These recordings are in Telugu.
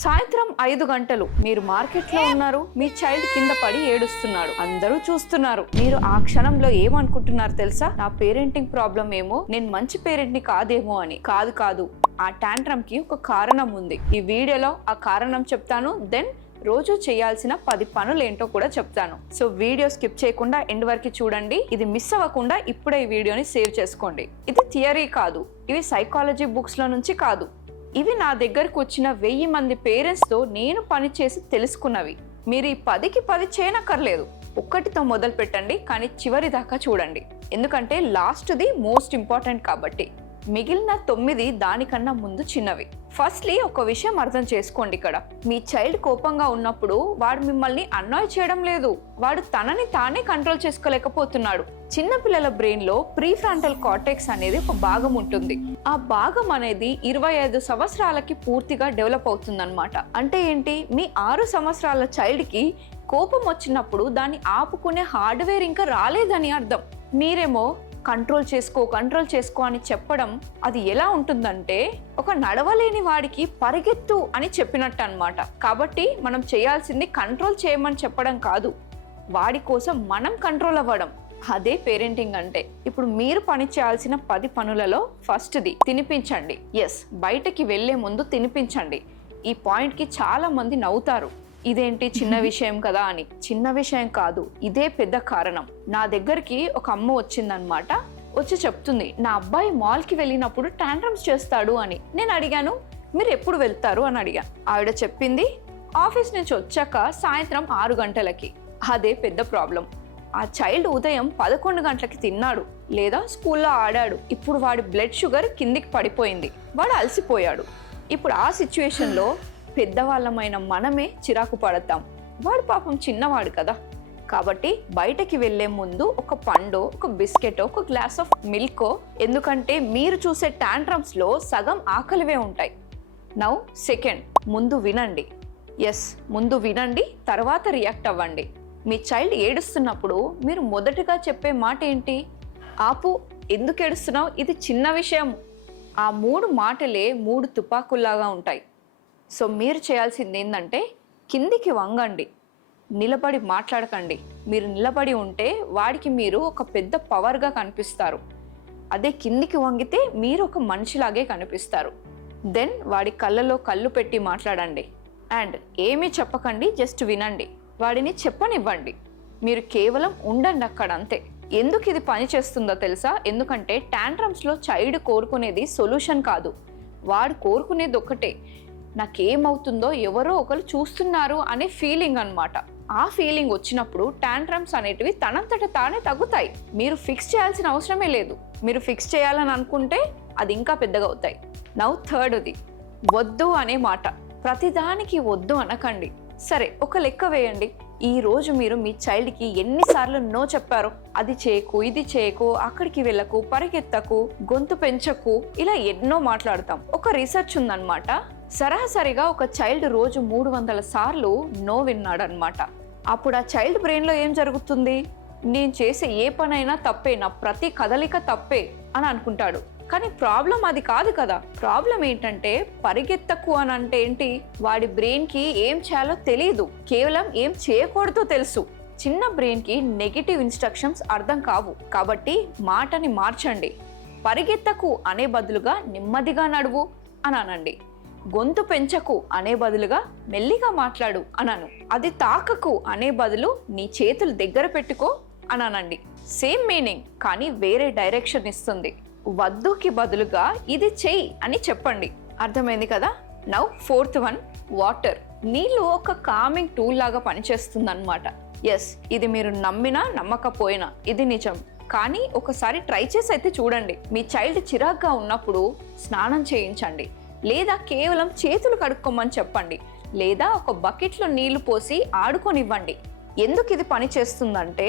సాయంత్రం 5 గంటలు మీరు మార్కెట్లో ఉన్నారు. మీ చైల్డ్ కింద పడి ఏడుస్తున్నాడు. అందరూ చూస్తున్నారు. మీరు ఆ క్షణంలో ఏమనుకుంటున్నారు తెలుసా? నా పేరెంటింగ్ ప్రాబ్లం ఏమో, నేను మంచి పేరెంట్ని కాదేమో అని. కాదు, ఆ టాంట్రమ్ కి ఒక కారణం ఉంది. ఈ వీడియోలో ఆ కారణం చెప్తాను. దెన్ రోజు చేయాల్సిన 10 పనులు ఏంటో కూడా చెప్తాను. సో వీడియో స్కిప్ చేయకుండా ఎండ్ వరకు చూడండి. ఇది మిస్ అవ్వకుండా ఇప్పుడే ఈ వీడియోని సేవ్ చేసుకోండి. ఇది థియరీ కాదు, ఇవి సైకాలజీ బుక్స్ లో నుంచి కాదు. ఇవి నా దగ్గరకు వచ్చిన 1000 మంది పేరెంట్స్తో నేను పని చేసి తెలుసుకున్నవి. మీరు ఈ 10కి 10 చేయనక్కర్లేదు. ఒక్కటితో మొదలు పెట్టండి, కానీ చివరి దాకా చూడండి. ఎందుకంటే లాస్ట్ది మోస్ట్ ఇంపార్టెంట్ కాబట్టి. మిగిలిన 9 దానికన్నా ముందు చిన్నవి. ఫస్ట్లీ ఒక విషయం అర్థం చేసుకోండి. ఇక్కడ మీ చైల్డ్ కోపంగా ఉన్నప్పుడు వాడు మిమ్మల్ని అన్నాయ్ చేయడం లేదు, వాడు తనని తానే కంట్రోల్ చేసుకోలేకపోతున్నాడు. చిన్నపిల్లల బ్రెయిన్ లో ప్రీఫ్రంటల్ కార్టెక్స్ అనేది ఒక భాగం ఉంటుంది. ఆ భాగం అనేది 25 సంవత్సరాలకి పూర్తిగా డెవలప్ అవుతుందన్నమాట. అంటే ఏంటి? మీ 6 సంవత్సరాల చైల్డ్ కి కోపం వచ్చినప్పుడు దాన్ని ఆపుకునే హార్డ్వేర్ ఇంకా రాలేదని అర్థం. మీరేమో కంట్రోల్ చేసుకో అని చెప్పడం అది ఎలా ఉంటుందంటే ఒక నడవలేని వాడికి పరిగెత్తు అని చెప్పినట్టు అన్నమాట. కాబట్టి మనం చేయాల్సింది కంట్రోల్ చేయమని చెప్పడం కాదు, వాడి కోసం మనం కంట్రోల్ అవ్వడం. అదే పేరెంటింగ్ అంటే. ఇప్పుడు మీరు పని చేయాల్సిన 10 పనులలో ఫస్ట్ది తినిపించండి. ఎస్, బయటకి వెళ్లే ముందు తినిపించండి. ఈ పాయింట్కి చాలా మంది నవ్వుతారు. ఇదేంటి చిన్న విషయం కదా అని. చిన్న విషయం కాదు, ఇదే పెద్ద కారణం. నా దగ్గరికి ఒక అమ్మ వచ్చిందనమాట. వచ్చి చెప్తుంది, నా అబ్బాయి మాల్కి వెళ్ళినప్పుడు టాంట్రమ్స్ చేస్తాడు అని. నేను అడిగాను, మీరు ఎప్పుడు వెళ్తారు అని అడిగాను. ఆవిడ చెప్పింది, ఆఫీస్ నుంచి వచ్చాక సాయంత్రం 6 గంటలకి. అదే పెద్ద ప్రాబ్లం. ఆ చైల్డ్ ఉదయం 11 గంటలకి తిన్నాడు లేదా స్కూల్లో ఆడాడు. ఇప్పుడు వాడి బ్లడ్ షుగర్ కిందికి పడిపోయింది, వాడు అలసిపోయాడు. ఇప్పుడు ఆ సిచ్యువేషన్లో పెద్దవాళ్ళమైన మనమే చిరాకు పడతాం. వాడు పాపం చిన్నవాడు కదా. కాబట్టి బయటకి వెళ్లే ముందు ఒక పండో, ఒక బిస్కెటో, ఒక గ్లాస్ ఆఫ్ మిల్కో. ఎందుకంటే మీరు చూసే టాంట్రమ్స్ లో సగం ఆకలివే ఉంటాయి. నౌ సెకండ్, ముందు వినండి. ఎస్, ముందు వినండి, తర్వాత రియాక్ట్ అవ్వండి. మీ చైల్డ్ ఏడుస్తున్నప్పుడు మీరు మొదటగా చెప్పే మాట ఏంటి? ఆపు, ఎందుకు ఏడుస్తున్నావు, ఇది చిన్న విషయం. ఆ 3 మాటలే 3 తుపాకుల్లాగా ఉంటాయి. సో మీరు చేయాల్సింది ఏంటంటే కిందికి వంగండి, నిలబడి మాట్లాడకండి. మీరు నిలబడి ఉంటే వాడికి మీరు ఒక పెద్ద పవర్గా కనిపిస్తారు. అదే కిందికి వంగితే మీరు ఒక మనిషిలాగే కనిపిస్తారు. దెన్ వాడి కళ్ళలో కళ్ళు పెట్టి మాట్లాడండి. అండ్ ఏమీ చెప్పకండి, జస్ట్ వినండి. వాడిని చెప్పనివ్వండి. మీరు కేవలం ఉండండి అక్కడ, అంతే. ఎందుకు ఇది పని చేస్తుందో తెలుసా? ఎందుకంటే టాంట్రమ్స్లో చైల్డ్ కోరుకునేది సొల్యూషన్ కాదు. వాడు కోరుకునేది ఒక్కటే, నాకేమవుతుందో ఎవరో ఒకరు చూస్తున్నారు అనే ఫీలింగ్ అన్నమాట. ఆ ఫీలింగ్ వచ్చినప్పుడు టాంట్రమ్స్ అనేటివి తనంతట తానే తగ్గుతాయి. మీరు ఫిక్స్ చేయాల్సిన అవసరమే లేదు. మీరు ఫిక్స్ చేయాలని అనుకుంటే అది ఇంకా పెద్దగా అవుతాయి. నౌ థర్డ్ది, వద్దు అనే మాట. ప్రతిదానికి వద్దు అనకండి. సరే, ఒక లెక్క వేయండి. ఈ రోజు మీరు మీ చైల్డ్కి ఎన్నిసార్లు నో చెప్పారో? అది చేయకు, ఇది చేయకు, అక్కడికి వెళ్ళకు, పరిగెత్తకు, గొంతు పెంచకు, ఇలా ఎన్నో మాట్లాడతాం. ఒక రీసెర్చ్ ఉందన్నమాట. సరాసరిగా ఒక చైల్డ్ రోజు 300 సార్లు నో విన్నాడనమాట. అప్పుడు ఆ చైల్డ్ బ్రెయిన్లో ఏం జరుగుతుంది? నేను చేసే ఏ పనైనా తప్పే, నా ప్రతి కదలిక తప్పే అని అనుకుంటాడు. కానీ ప్రాబ్లం అది కాదు కదా. ప్రాబ్లం ఏంటంటే పరిగెత్తకు అని అంటే ఏంటి? వాడి బ్రెయిన్కి ఏం చేయాలో తెలియదు, కేవలం ఏం చేయకూడదో తెలుసు. చిన్న బ్రెయిన్కి నెగిటివ్ ఇన్స్ట్రక్షన్స్ అర్థం కావు. కాబట్టి మాటని మార్చండి. పరిగెత్తకు అనే బదులుగా నెమ్మదిగా నడువు అని అనండి. గొంతు పెంచకు అనే బదులుగా మెల్లిగా మాట్లాడు అన్నాను. అది తాకకు అనే బదులు నీ చేతులు దగ్గర పెట్టుకో అని అనండి. సేమ్ మీనింగ్, కానీ వేరే డైరెక్షన్ ఇస్తుంది. వద్దుకి బదులుగా ఇది చెయ్యి అని చెప్పండి. అర్థమైంది కదా? Now fourth one, water. నీళ్ళు ఒక కామింగ్ టూల్ లాగా పనిచేస్తుంది అనమాట. ఎస్, ఇది మీరు నమ్మినా నమ్మకపోయినా ఇది నిజం. కానీ ఒకసారి ట్రై చేసి అయితే చూడండి. మీ చైల్డ్ చిరాగ్గా ఉన్నప్పుడు స్నానం చేయించండి, లేదా కేవలం చేతులు కడుక్కోమని చెప్పండి, లేదా ఒక బకెట్లో నీళ్లు పోసి ఆడుకొనివ్వండి. ఎందుకు ఇది పని చేస్తుందంటే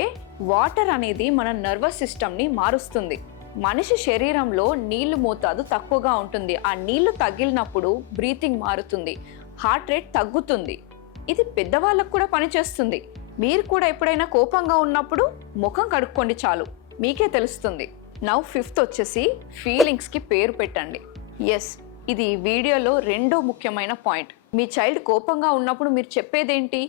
వాటర్ అనేది మన నర్వస్ సిస్టమ్ని మారుస్తుంది. మనిషి శరీరంలో నీళ్లు మోతాదు తక్కువగా ఉంటుంది. ఆ నీళ్లు తగిలినప్పుడు బ్రీతింగ్ మారుతుంది, హార్ట్ రేట్ తగ్గుతుంది. ఇది పెద్దవాళ్ళకు కూడా పనిచేస్తుంది. మీరు కూడా ఎప్పుడైనా కోపంగా ఉన్నప్పుడు ముఖం కడుక్కోండి, చాలు, మీకే తెలుస్తుంది. నౌ ఫిఫ్త్ వచ్చేసి ఫీలింగ్స్కి పేరు పెట్టండి. ఎస్, ఇది వీడియోలో రెండో ముఖ్యమైన పాయింట్. మీ చైల్డ్ కోపంగా ఉన్నప్పుడు మీరు చెప్పేదేంటి?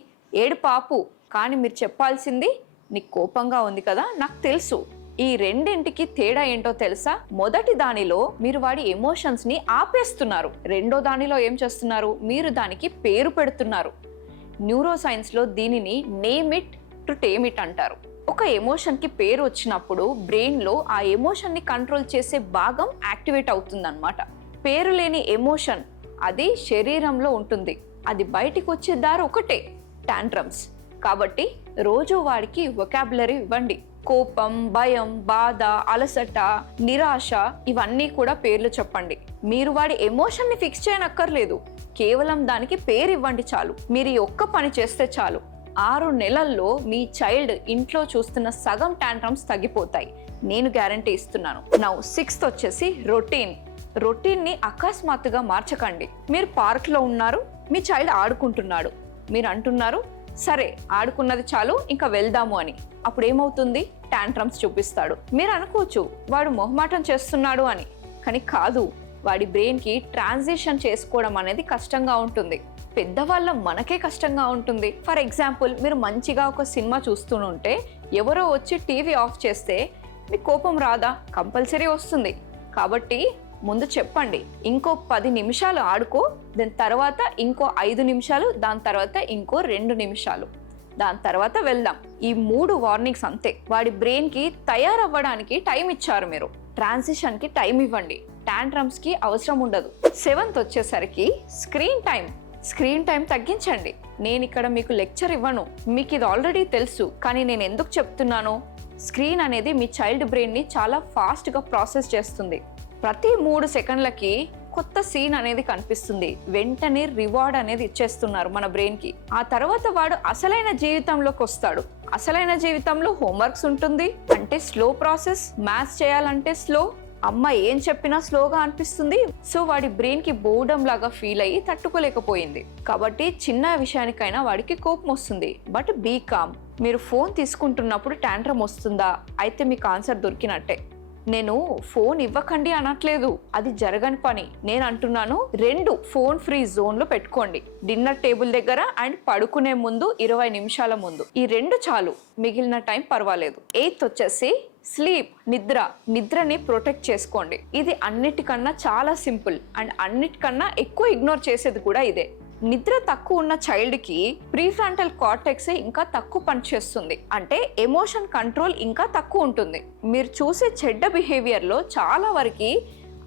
ఏడు పాపు. కానీ మీరు చెప్పాల్సింది నీకు కోపంగా ఉంది కదా, నాకు తెలుసు. ఈ రెండింటికి తేడా ఏంటో తెలుసా? మొదటి దానిలో మీరు వాడి ఎమోషన్స్ ని ఆపేస్తున్నారు. రెండో దానిలో ఏం చేస్తున్నారు? మీరు దానికి పేరు పెడుతున్నారు. న్యూరో సైన్స్ లో దీనిని name it to tame it అంటారు. ఒక ఎమోషన్ కి పేరు వచ్చినప్పుడు బ్రెయిన్ లో ఆ ఎమోషన్ ని కంట్రోల్ చేసే భాగం యాక్టివేట్ అవుతుందన్నమాట. పేరు లేని ఎమోషన్ అది శరీరంలో ఉంటుంది. అది బయటికి వచ్చే దారి ఒకటే, టాంట్రమ్స్. కాబట్టి రోజు వాడికి వొకాబులరీ ఇవ్వండి. కోపం, భయం, బాధ, అలసట, నిరాశ ఇవన్నీ కూడా పేర్లు చెప్పండి. మీరు వాడి ఎమోషన్ ని ఫిక్స్ చేయనక్కర్లేదు, కేవలం దానికి పేరు ఇవ్వండి చాలు. మీరు ఈ ఒక్క పని చేస్తే చాలు. 6 నెలల్లో మీ చైల్డ్ ఇంట్లో చూస్తున్న సగం టాంట్రమ్స్ తగ్గిపోతాయి. నేను గ్యారంటీ ఇస్తున్నాను. నౌ 6th వచ్చేసి రొటీన్. రొటీన్ని అకస్మాత్తుగా మార్చకండి. మీరు పార్క్లో ఉన్నారు, మీ చైల్డ్ ఆడుకుంటున్నాడు. మీరు అంటున్నారు, సరే ఆడుకున్నది చాలు, ఇంకా వెళ్దాము అని. అప్పుడు ఏమవుతుంది? టాంట్రమ్స్ చూపిస్తాడు. మీరు అనుకోవచ్చు వాడు మొహమాటం చేస్తున్నాడు అని, కానీ కాదు. వాడి బ్రెయిన్కి ట్రాన్సిషన్ చేసుకోవడం అనేది కష్టంగా ఉంటుంది. పెద్దవాళ్ళ మనకే కష్టంగా ఉంటుంది. ఫర్ ఎగ్జాంపుల్, మీరు మంచిగా ఒక సినిమా చూస్తుంటే ఎవరో వచ్చి టీవీ ఆఫ్ చేస్తే మీకు కోపం రాదా? కంపల్సరీ వస్తుంది. కాబట్టి ముందు చెప్పండి, ఇంకో 10 నిమిషాలు ఆడుకో, దాని తర్వాత ఇంకో 5 నిమిషాలు, దాని తర్వాత ఇంకో 2 నిమిషాలు, దాని తర్వాత వెళ్దాం. ఈ 3 వార్నింగ్స్ అంతే. వాడి బ్రెయిన్కి తయారవ్వడానికి టైం ఇచ్చారు మీరు. ట్రాన్సిషన్కి టైం ఇవ్వండి. టాంట్రమ్స్కి అవసరం ఉండదు. 7th వచ్చేసరికి స్క్రీన్ టైం. స్క్రీన్ టైం తగ్గించండి. నేను ఇక్కడ మీకు లెక్చర్ ఇవ్వను, మీకు ఇది ఆల్రెడీ తెలుసు. కానీ నేను ఎందుకు చెప్తున్నాను? స్క్రీన్ అనేది మీ చైల్డ్ బ్రెయిన్ని చాలా ఫాస్ట్గా ప్రాసెస్ చేస్తుంది. ప్రతి 3 సెకండ్లకి కొత్త సీన్ అనేది కనిపిస్తుంది. వెంటనే రివార్డ్ అనేది ఇచ్చేస్తున్నారు మన బ్రెయిన్కి. ఆ తర్వాత వాడు అసలైన జీవితంలోకి వస్తాడు. అసలైన జీవితంలో హోంవర్క్స్ ఉంటుంది అంటే స్లో ప్రాసెస్. మ్యాథ్స్ చేయాలంటే స్లో. అమ్మ ఏం చెప్పినా స్లోగా అనిపిస్తుంది. సో వాడి బ్రెయిన్కి బోర్డమ్ లాగా ఫీల్ అయ్యి తట్టుకోలేకపోయింది. కాబట్టి చిన్న విషయానికైనా వాడికి కోపం వస్తుంది. But be calm. మీరు ఫోన్ తీసుకుంటున్నప్పుడు టాంట్రమ్ వస్తుందా? అయితే మీకు ఆన్సర్ దొరికినట్టే. నేను ఫోన్ ఇవ్వకండి అనట్లేదు, అది జరగని పని. నేను అంటున్నాను 2 ఫోన్ ఫ్రీ జోన్లో పెట్టుకోండి. డిన్నర్ టేబుల్ దగ్గర అండ్ పడుకునే ముందు 20 నిమిషాల ముందు. ఈ 2 చాలు, మిగిలిన టైం పర్వాలేదు. 8th వచ్చేసి స్లీప్, నిద్ర. నిద్రని ప్రొటెక్ట్ చేసుకోండి. ఇది అన్నిటికన్నా చాలా సింపుల్ అండ్ అన్నిటికన్నా ఎక్కువ ఇగ్నోర్ చేసేది కూడా ఇదే. నిద్ర తక్కువ ఉన్న చైల్డ్కి ప్రీఫ్రంటల్ కార్టెక్స్ ఇంకా తక్కువ పనిచేస్తుంది. అంటే ఎమోషన్ కంట్రోల్ ఇంకా తక్కువ ఉంటుంది. మీరు చూసే చెడ్డ బిహేవియర్లో చాలా వరకు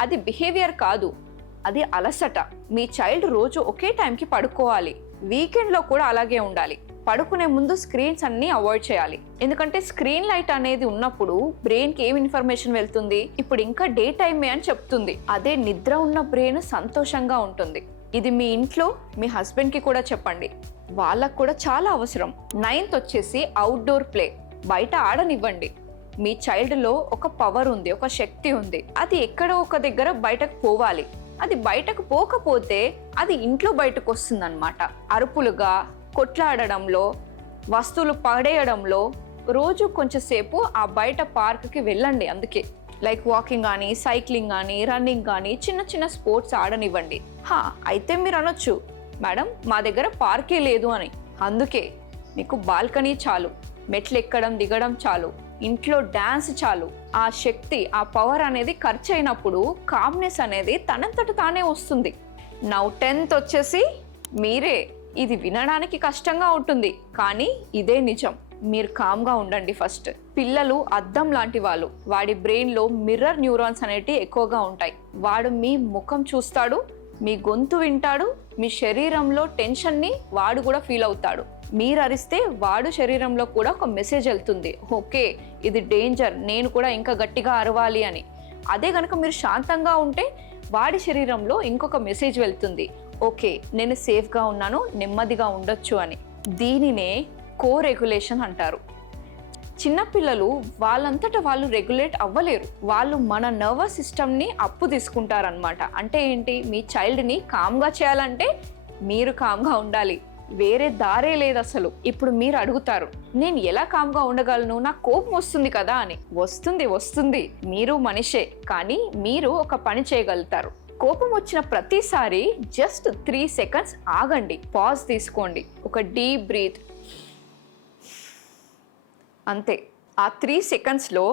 అది బిహేవియర్ కాదు, అది అలసట. మీ చైల్డ్ రోజు ఒకే టైంకి పడుకోవాలి. వీకెండ్లో కూడా అలాగే ఉండాలి. పడుకునే ముందు స్క్రీన్స్ అన్ని అవాయిడ్ చేయాలి. ఎందుకంటే స్క్రీన్ లైట్ అనేది ఉన్నప్పుడు బ్రెయిన్కి ఏం ఇన్ఫర్మేషన్ వెళ్తుంది? ఇప్పుడు ఇంకా డే టైమే అని చెప్తుంది. అదే నిద్ర ఉన్న బ్రెయిన్ సంతోషంగా ఉంటుంది. ఇది మీ ఇంట్లో మీ హస్బెండ్కి కూడా చెప్పండి, వాళ్ళకు కూడా చాలా అవసరం. 9th వచ్చేసి అవుట్డోర్ ప్లే. బయట ఆడనివ్వండి. మీ చైల్డ్లో ఒక పవర్ ఉంది, ఒక శక్తి ఉంది. అది ఎక్కడో ఒక దగ్గర బయటకు పోవాలి. అది బయటకు పోకపోతే అది ఇంట్లో బయటకు వస్తుందన్నమాట. అరుపులుగా, కొట్లాడడంలో, వస్తువులు పడేయడంలో. రోజు కొంచెంసేపు ఆ బయట పార్క్కి వెళ్ళండి. అందుకే లైక్ వాకింగ్ కానీ, సైక్లింగ్ కానీ, రన్నింగ్ కానీ, చిన్న చిన్న స్పోర్ట్స్ ఆడనివ్వండి. అయితే మీరు అనొచ్చు, మేడం మా దగ్గర పార్కే లేదు అని. అందుకే మీకు బాల్కనీ చాలు, మెట్లు ఎక్కడం దిగడం చాలు, ఇంట్లో డ్యాన్స్ చాలు. ఆ శక్తి, ఆ పవర్ అనేది ఖర్చు అయినప్పుడు కామ్నెస్ అనేది తనంతట తానే వస్తుంది. నౌ 10th వచ్చేసి మీరే. ఇది వినడానికి కష్టంగా ఉంటుంది, కానీ ఇదే నిజం. మీరు కామ్గా ఉండండి ఫస్ట్. పిల్లలు అద్దం లాంటి వాళ్ళు. వాడి బ్రెయిన్లో మిర్రర్ న్యూరాన్స్ అనేటివి ఎక్కువగా ఉంటాయి. వాడు మీ ముఖం చూస్తాడు, మీ గొంతు వింటాడు, మీ శరీరంలో టెన్షన్ని వాడు కూడా ఫీల్ అవుతాడు. మీరు అరిస్తే వాడు శరీరంలో కూడా ఒక మెసేజ్ వెళ్తుంది, ఓకే ఇది డేంజర్, నేను కూడా ఇంకా గట్టిగా అరవాలి అని. అదే కనుక మీరు శాంతంగా ఉంటే వాడి శరీరంలో ఇంకొక మెసేజ్ వెళ్తుంది, ఓకే నేను సేఫ్గా ఉన్నాను, నెమ్మదిగా ఉండొచ్చు అని. దీనినే కో-రెగ్యులేషన్ అంటారు. చిన్నపిల్లలు వాళ్ళంతటా వాళ్ళు రెగ్యులేట్ అవ్వలేరు. వాళ్ళు మన నర్వస్ సిస్టమ్ని అప్పు తీసుకుంటారనమాట. అంటే ఏంటి? మీ చైల్డ్ని కామ్గా చేయాలంటే మీరు కామ్గా ఉండాలి, వేరే దారే లేదు అసలు. ఇప్పుడు మీరు అడుగుతారు, నేను ఎలా కామ్గా ఉండగలను, నాకు కోపం వస్తుంది కదా అని. వస్తుంది. మీరు మనిషే, కానీ మీరు ఒక పని చేయగలుగుతారు. కోపం వచ్చిన ప్రతిసారి జస్ట్ 3 సెకండ్స్ ఆగండి, పాజ్ తీసుకోండి, ఒక డీప్ బ్రీత్, అంతే. ఆ 3 సెకండ్స్లో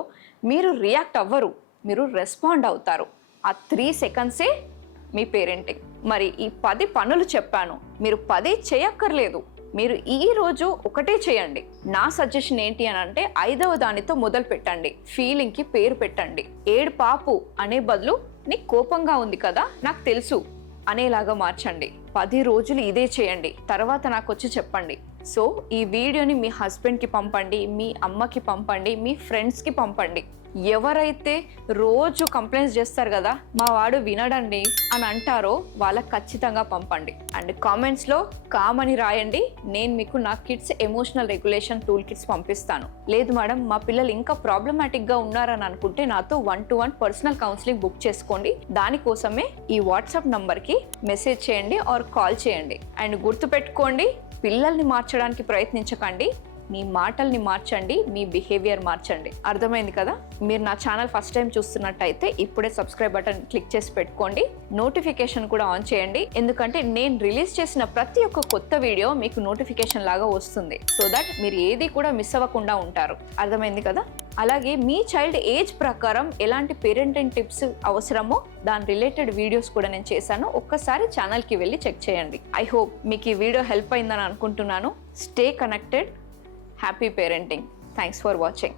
మీరు రియాక్ట్ అవ్వరు, మీరు రెస్పాండ్ అవుతారు. ఆ 3 సెకండ్సే మీ పేరెంటింగ్. మరి ఈ 10 పనులు చెప్పాను, మీరు 10 చేయక్కర్లేదు, మీరు ఈరోజు ఒకటే చేయండి. నా సజెషన్ ఏంటి అని అంటే 5వ దానితో మొదలు పెట్టండి. ఫీలింగ్కి పేరు పెట్టండి. ఏడు పాపు అనే బదులు నీకు కోపంగా ఉంది కదా, నాకు తెలుసు అనేలాగా మార్చండి. 10 రోజులు ఇదే చేయండి, తర్వాత నాకు వచ్చి చెప్పండి. సో ఈ వీడియోని మీ హస్బెండ్కి పంపండి, మీ అమ్మకి పంపండి, మీ ఫ్రెండ్స్కి పంపండి. ఎవరైతే రోజు కంప్లైంట్స్ చేస్తారు కదా, మా వాడు వినడండి అని అంటారో వాళ్ళకి ఖచ్చితంగా పంపండి. అండ్ కామెంట్స్లో కామని రాయండి, నేను మీకు నా kids emotional regulation toolkits పంపిస్తాను. లేదు మేడం, మా పిల్లలు ఇంకా ప్రాబ్లమాటిక్గా ఉన్నారని అనుకుంటే నాతో 1-to-1 పర్సనల్ కౌన్సిలింగ్ బుక్ చేసుకోండి. దానికోసమే ఈ వాట్సాప్ నంబర్కి మెసేజ్ చేయండి ఆర్ కాల్ చేయండి. అండ్ గుర్తుపెట్టుకోండి, పిల్లల్ని మార్చడానికి ప్రయత్నించకండి, మీ మాటల్ని మార్చండి, మీ బిహేవియర్ మార్చండి. అర్థమైంది కదా? మీరు నా ఛానల్ ఫస్ట్ టైం చూస్తున్నట్టయితే ఇప్పుడే సబ్స్క్రైబ్ బటన్ క్లిక్ చేసి పెట్టుకోండి, నోటిఫికేషన్ కూడా ఆన్ చేయండి. ఎందుకంటే నేను రిలీజ్ చేసిన ప్రతి ఒక్క కొత్త వీడియో మీకు నోటిఫికేషన్ లాగా వస్తుంది. సో దట్ మీరు ఏది కూడా మిస్ అవ్వకుండా ఉంటారు. అర్థమైంది కదా? అలాగే మీ చైల్డ్ ఏజ్ ప్రకారం ఎలాంటి పేరెంటింగ్ టిప్స్ అవసరమో దాని రిలేటెడ్ వీడియోస్ కూడా నేను చేశాను. ఒక్కసారి ఛానల్కి వెళ్ళి చెక్ చేయండి. ఐ హోప్ మీకు ఈ వీడియో హెల్ప్ అయిందని అనుకుంటున్నాను. Stay connected. Happy parenting. Thanks for watching.